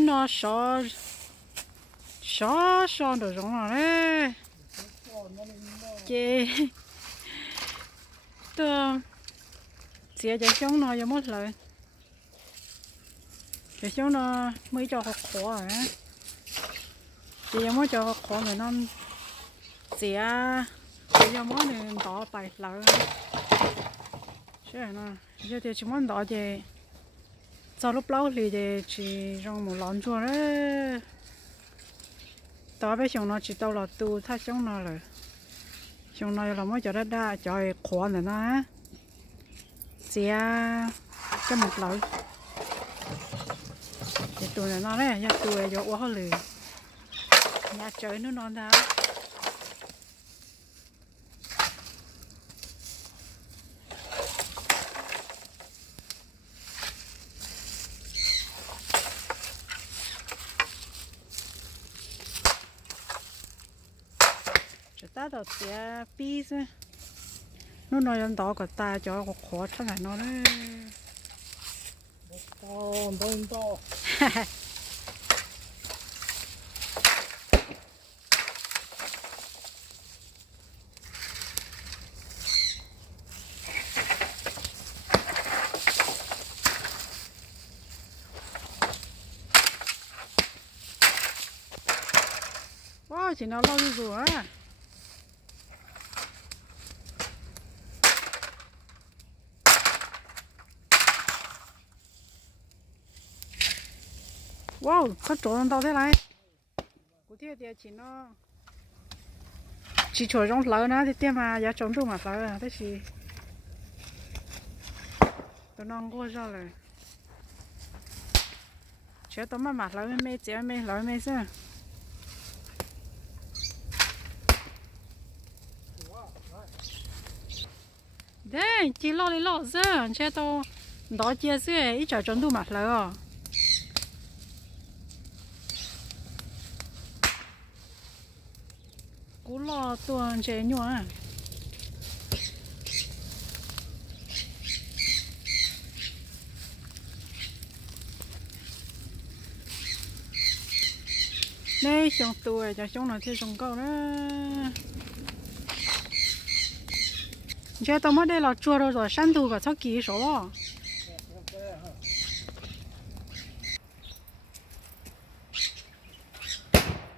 nó sợ sợ sợ được rồi đấy chị tôi xía cho chúng nó giống mất lời cho chúng nó mới cho họ khó à chị giống mới cho họ khó rồi nó xía chị giống mới này đỏ bài lời thế này giờ thì chúng mình đỏ thì sau lúc lâu thì chỉ trong một lon chua đấy tao biết chúng nó chỉ tao là tu thay chúng nó rồi chúng nó là mới cho đất đa cho khó nữa nó xía cái một lời thì tụi này nó đấy, nhà tụi cho quá lười, nhà chơi nó non đó, chỉ ta đầu xía pi chứ, nó nói lên đó cái ta cho có khó thế này nó đấy, to. wow chỉ nó lo rồi á. Wow, có chỗ nào thế này? Cụ thể thì chỉ chỗ trong lỡ nữa thì tiêm mà giá trống đủ mà lỡ thế thì tôi non qua ra rồi. Chế tao mà mặt lỡ mê chế mê lỡ mê chứ. Đấy, chỉ lo đi lo chứ, chế tao đó chia chứ, ít chỗ trống đủ mà lỡ. Cú lo tuần chế nhua à. Đây trong tuổi cho trong nó thì trong câu đó chế tao mới đây là chua rồi săn tu cả sao kỹ số